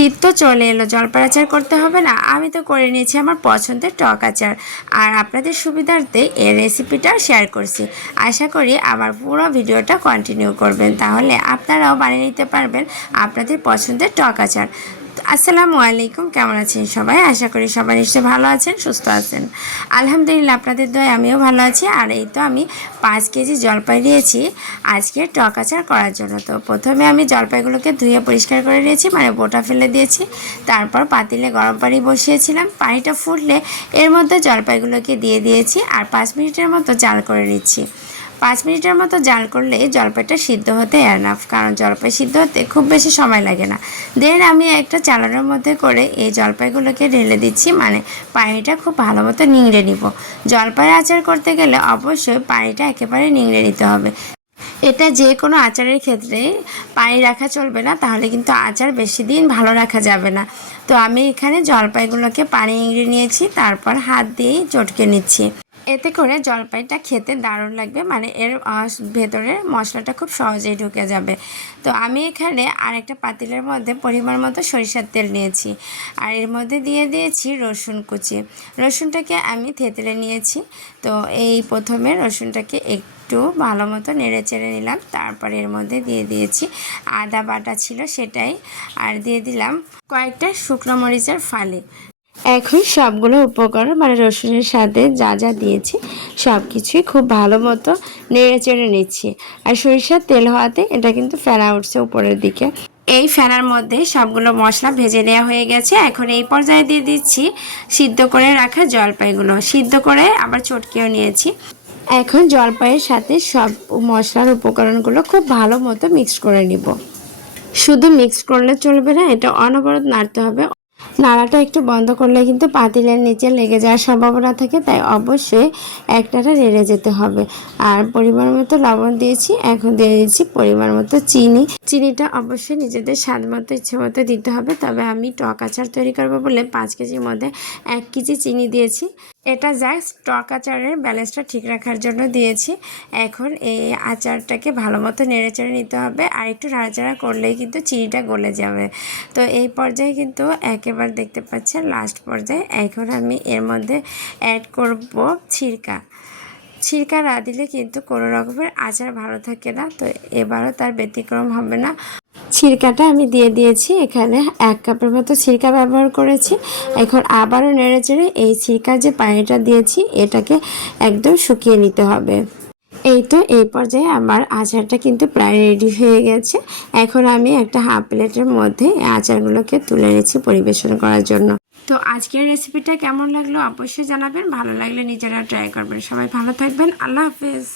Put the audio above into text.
শীত তো চলে এলো জলপাই আচার করতে হবে না। আমি তো করে নিয়েছি আমার পছন্দের টক আচার। আর আপনাদের সুবিধার্থে এই রেসিপিটা শেয়ার করছি। আশা করি আমার পুরো ভিডিওটা কন্টিনিউ করবেন। তাহলে আপনারাও বানিয়ে নিতে পারবেন আপনাদের পছন্দের টক আচার। আসসালামু আলাইকুম, কেমন আছেন সবাই? আশা করি সবাই নিশ্চয়ই ভালো আছেন, সুস্থ আছেন। আলহামদুলিল্লাহ, আপনাদের দয় আমিও ভালো আছি। আর এই তো আমি পাঁচ কেজি জলপাই নিয়েছি আজকে টক আচার করার জন্য। তো প্রথমে আমি জলপাইগুলোকে ধুয়ে পরিষ্কার করে নিয়েছি মানে বোটা ফেলে দিয়েছি। তারপর পাতিলে গরম পানি বসিয়েছিলাম। পানিটা ফুটলে এর মধ্যে জলপাইগুলোকে দিয়ে দিয়েছি। আর পাঁচ মিনিটের মতো চাল করে নিচ্ছি। পাঁচ মিনিটের মতো জাল করলে জলপাইটা সিদ্ধ হতে এনাফ কারণ জলপাই সিদ্ধ হতে খুব বেশি সময় লাগে না। দেন আমি একটা চালানোর মধ্যে করে এই জলপাইগুলোকে ঢেলে দিচ্ছি মানে পানিটা খুব ভালো মতো নিংড়ে নিব। জলপাই আচার করতে গেলে অবশ্যই পানিটা একেবারে নিংড়ে নিতে হবে। এটা যে কোনো আচারের ক্ষেত্রে পানি রাখা চলবে না, তাহলে কিন্তু আচার বেশি দিন ভালো রাখা যাবে না। তো আমি এখানে জলপাইগুলোকে পানি ইংড়ে নিয়েছি, তারপর হাত দিয়েই চটকে নিচ্ছি। এতে করে জলপাইটা খেতে দারুণ লাগবে। মানে এর ভেতরে মশলাটা খুব সহজেই ঢুকে যাবে। তো আমি এখানে আরেকটা পাতিলের মধ্যে পরিমাণ মতো সরিষার তেল নিয়েছি। আর এর মধ্যে দিয়ে দিয়েছি রসুন কুচি। রসুনটাকে আমি থেতলে নিয়েছি। তো এই প্রথমে রসুনটাকে একটু ভালো মতো নেড়ে চেড়ে নিলাম। তারপর এর মধ্যে দিয়ে দিয়েছি আদা বাটা ছিল সেটাই। আর দিয়ে দিলাম কয়েকটা শুকনো মরিচের ফালি। এখন সবগুলো উপকরণ মানে রসুনের সাথে যা যা দিয়েছি সব কিছুই খুব ভালো মতো নেড়ে চেড়ে নিচ্ছি। আর সরিষার তেল হওয়াতে এটা কিন্তু ফেনা উঠছে উপরের দিকে। এই ফেনার মধ্যে সবগুলো মশলা ভেজে নেওয়া হয়ে গেছে। এখন এই পর্যায়ে দিয়ে দিচ্ছি সিদ্ধ করে রাখা জলপাইগুলো। সিদ্ধ করে আবার চটকেও নিয়েছি। এখন জলপাইয়ের সাথে সব মশলার উপকরণগুলো খুব ভালো মতো মিক্স করে নিব। শুধু মিক্স করলে চলবে না, এটা অনবরত নাড়তে হবে। নাড়াটা একটু বন্ধ করলে কিন্তু পাতিলের নিচে লেগে যাওয়ার সম্ভাবনা থাকে, তাই অবশ্যই একটাটা রেড়ে যেতে হবে। আর পরিমাণ মতো লবণ দিয়েছি, এখন দিয়ে দিচ্ছি পরিমাণ মতো চিনি। চিনিটা অবশ্যই নিজেদের স্বাদ মতো, ইচ্ছে মতো দিতে হবে, তবে আমি টক আচার তৈরি করব বলে পাঁচ কেজির মধ্যে এক কেজি চিনি দিয়েছি। এটা জাস্ট টক আচারের ব্যালেন্সটা ঠিক রাখার জন্য দিয়েছি। এখন এই আচারটাকে ভালো মতো নেড়েচেড়ে নিতে হবে আর একটু নাড়াচাড়া করলেই কিন্তু চিনিটা গলে যাবে। তো এই পর্যায়ে কিন্তু একেবারে দেখতে পাচ্ছেন লাস্ট পর্যায়ে। এখন আমি এর মধ্যে অ্যাড করব ছিরকা। ছিরকা না দিলে কিন্তু কোনো রকমের আচার ভালো থাকে না। তো এবারও তার ব্যতিক্রম হবে না। ছিরকাটা আমি দিয়ে দিয়েছি। এখানে এক কাপের মতো ছিরকা ব্যবহার করেছি। এখন আবারও নেড়ে চেড়ে এই ছিরকার যে পানিটা দিয়েছি, এটাকে একদম শুকিয়ে নিতে হবে। এই তো এই পর্যায়ে আমার আচারটা কিন্তু প্রায় রেডি হয়ে গেছে। এখন আমি একটা হাফ প্লেটের মধ্যে আচারগুলোকে তুলে নিচ্ছি পরিবেশন করার জন্য। তো আজকের রেসিপিটা কেমন লাগল অবশ্যই জানাবেন। ভালো লাগলে নিজেরা ট্রাই করবেন। সবাই ভালো থাকবেন। আল্লাহ হাফেজ।